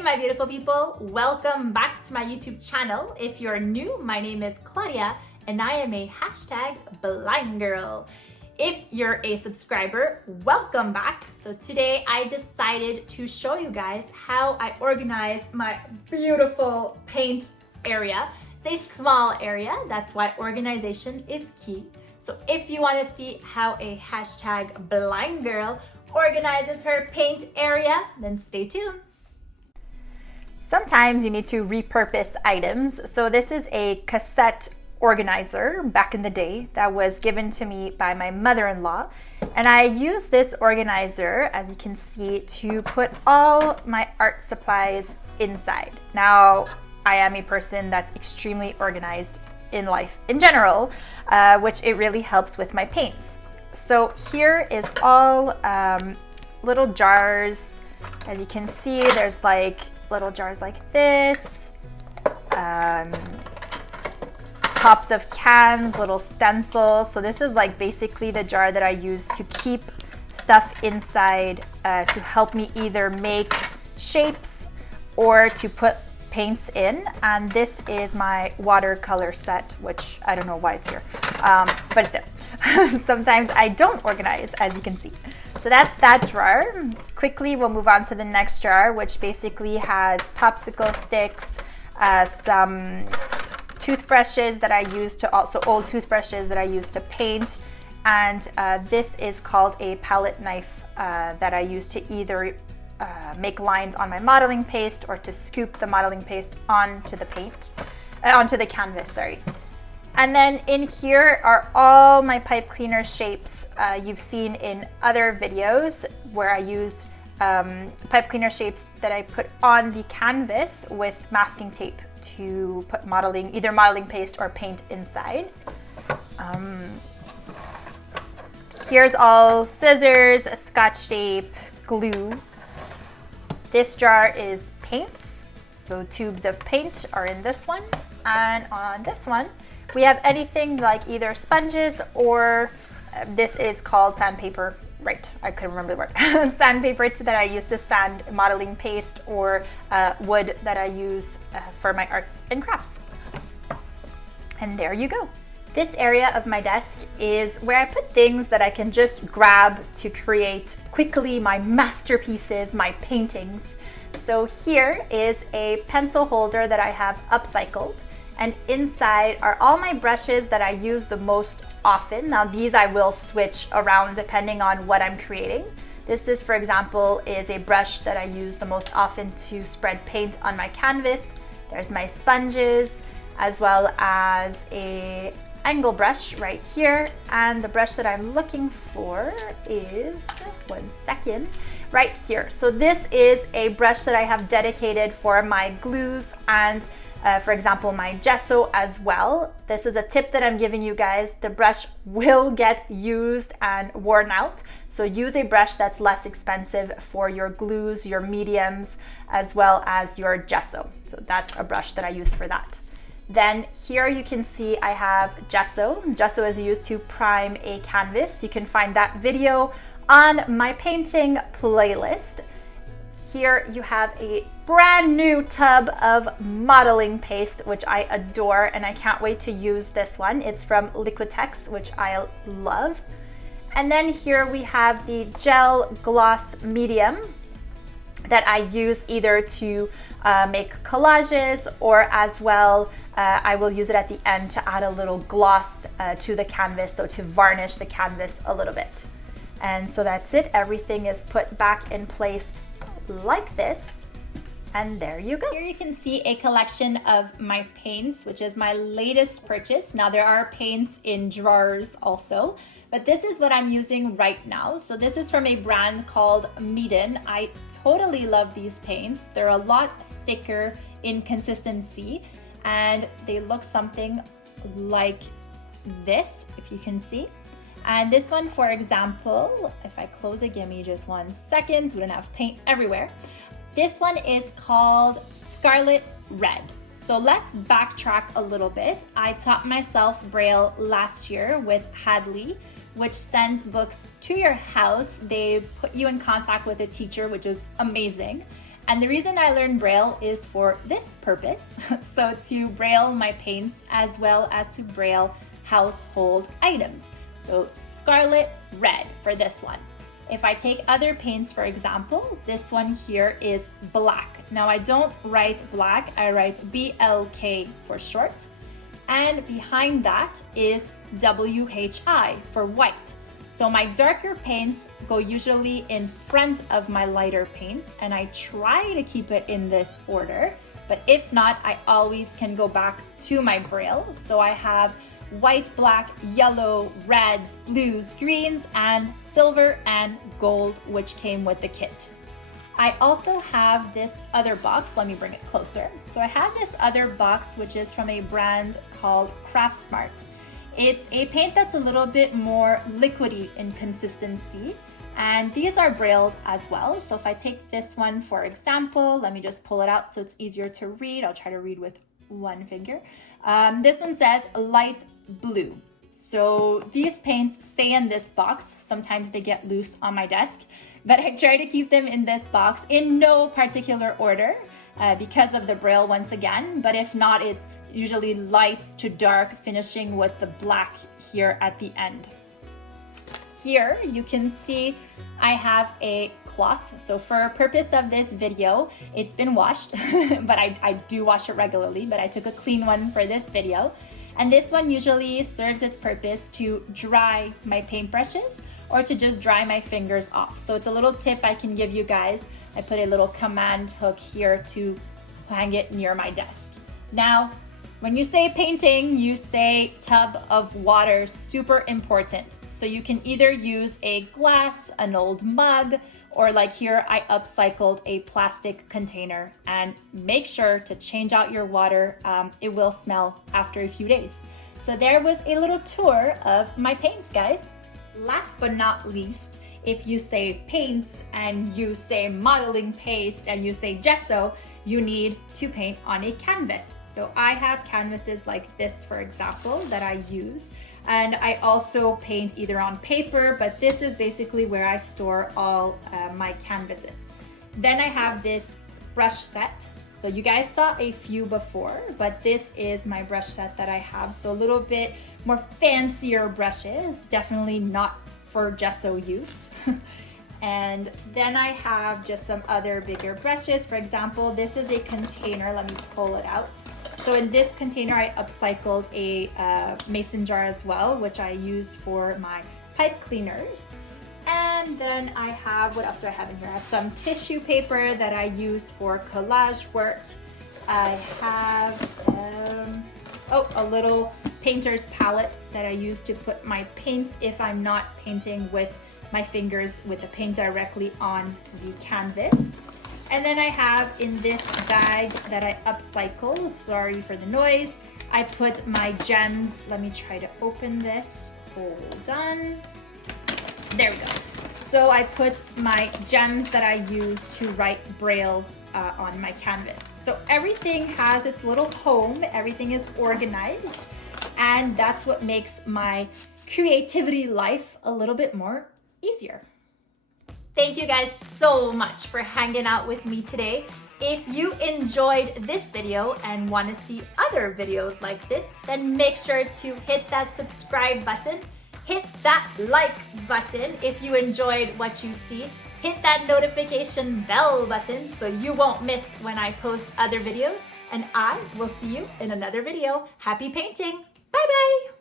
Hey my beautiful people, welcome back to my YouTube channel. If you're new, my name is Claudia and I am a #BlindGirl. If you're a subscriber, welcome back. So today I decided to show you guys how I organize my beautiful paint area. It's a small area, that's why organization is key. So if you want to see how a #BlindGirl organizes her paint area, then stay tuned. Sometimes you need to repurpose items. So this is a cassette organizer back in the day that was given to me by my mother-in-law. And I use this organizer, as you can see, to put all my art supplies inside. Now, I am a person that's extremely organized in life in general, which it really helps with my paints. So here is all little jars. As you can see, there's like little jars like this, tops of cans, little stencils. So this is like basically the jar that I use to keep stuff inside to help me either make shapes or to put paints in. And this is my watercolor set, which I don't know why it's here, but it's there. Sometimes I don't organize, as you can see. So that's that drawer. Quickly, we'll move on to the next jar, which basically has popsicle sticks, some toothbrushes that I use to old toothbrushes that I use to paint. And this is called a palette knife that I use to either make lines on my modeling paste or to scoop the modeling paste onto the canvas, sorry. And then in here are all my pipe cleaner shapes you've seen in other videos where I use pipe cleaner shapes that I put on the canvas with masking tape to put either modeling paste or paint inside. Here's all scissors, scotch tape, glue. This jar is paints, so tubes of paint are in this one. And on this one, we have anything like either sponges or this is called sandpaper. Right, I couldn't remember the word. Sandpaper that I use to sand modeling paste or wood that I use for my arts and crafts. And there you go. This area of my desk is where I put things that I can just grab to create quickly my masterpieces, my paintings. So here is a pencil holder that I have upcycled. And inside are all my brushes that I use the most often. Now these I will switch around depending on what I'm creating. This is, for example, is a brush that I use the most often to spread paint on my canvas. There's my sponges, as well as a angle brush right here. And the brush that I'm looking for is, one second, right here. So this is a brush that I have dedicated for my glues and for example, my gesso as well. This is a tip that I'm giving you guys. The brush will get used and worn out. So use a brush that's less expensive for your glues, your mediums, as well as your gesso. So that's a brush that I use for that. Then here you can see I have gesso. Gesso is used to prime a canvas. You can find that video on my painting playlist. Here you have a brand new tub of modeling paste, which I adore, and I can't wait to use this one. It's from Liquitex, which I love. And then here we have the gel gloss medium that I use either to make collages or as well, I will use it at the end to add a little gloss to the canvas, so to varnish the canvas a little bit. And so that's it. Everything is put back in place like this, and there you go. Here you can see a collection of my paints, which is my latest purchase. Now there are paints in drawers also, but this is what I'm using right now. So this is from a brand called Meeden. I totally love these paints. They're a lot thicker in consistency and they look something like this, if you can see. And this one, for example, if I close it, give me just 1 second, so we don't have paint everywhere. This one is called Scarlet Red. So let's backtrack a little bit. I taught myself Braille last year with Hadley, which sends books to your house. They put you in contact with a teacher, which is amazing. And the reason I learned Braille is for this purpose. So to Braille my paints as well as to Braille household items. So scarlet red for this one. If I take other paints, for example, this one here is black. Now I don't write black, I write BLK for short. And behind that is WHI for white. So my darker paints go usually in front of my lighter paints, and I try to keep it in this order. But if not, I always can go back to my Braille. So I have white, black, yellow, reds, blues, greens, and silver and gold, which came with the kit. I also have this other box. Let me bring it closer. So I have this other box, which is from a brand called Craftsmart. It's a paint that's a little bit more liquidy in consistency, and these are brailled as well. So if I take this one, for example, let me just pull it out so it's easier to read. I'll try to read with one finger. This one says light blue. So these paints stay in this box. Sometimes they get loose on my desk, but I try to keep them in this box in no particular order because of the Braille once again. But if not, it's usually light to dark, finishing with the black here at the end. Here you can see I have a cloth. So for purpose of this video, it's been washed, but I do wash it regularly, but I took a clean one for this video. And this one usually serves its purpose to dry my paintbrushes or to just dry my fingers off. So it's a little tip I can give you guys. I put a little command hook here to hang it near my desk. Now, when you say painting, you say tub of water, super important. So you can either use a glass, an old mug, or like here, I upcycled a plastic container. And make sure to change out your water. It will smell after a few days. So there was a little tour of my paints, guys. Last but not least, if you say paints and you say modeling paste and you say gesso, you need to paint on a canvas. So I have canvases like this, for example, that I use. And I also paint either on paper, but this is basically where I store all my canvases. Then I have this brush set. So you guys saw a few before, but this is my brush set that I have. So a little bit more fancier brushes, definitely not for gesso use. And then I have just some other bigger brushes. For example, this is a container. Let me pull it out. So in this container, I upcycled a mason jar as well, which I use for my pipe cleaners. And then I have, what else do I have in here? I have some tissue paper that I use for collage work. I have, a little painter's palette that I use to put my paints if I'm not painting with my fingers with the paint directly on the canvas. And then I have in this bag that I upcycle, sorry for the noise, I put my gems. Let me try to open this. Hold on. There we go. So I put my gems that I use to write Braille on my canvas. So everything has its little home, everything is organized, and that's what makes my creativity life a little bit more easier. Thank you guys so much for hanging out with me today. If you enjoyed this video and want to see other videos like this, then make sure to hit that subscribe button, hit that like button if you enjoyed what you see, hit that notification bell button so you won't miss when I post other videos, and I will see you in another video. Happy painting! Bye bye!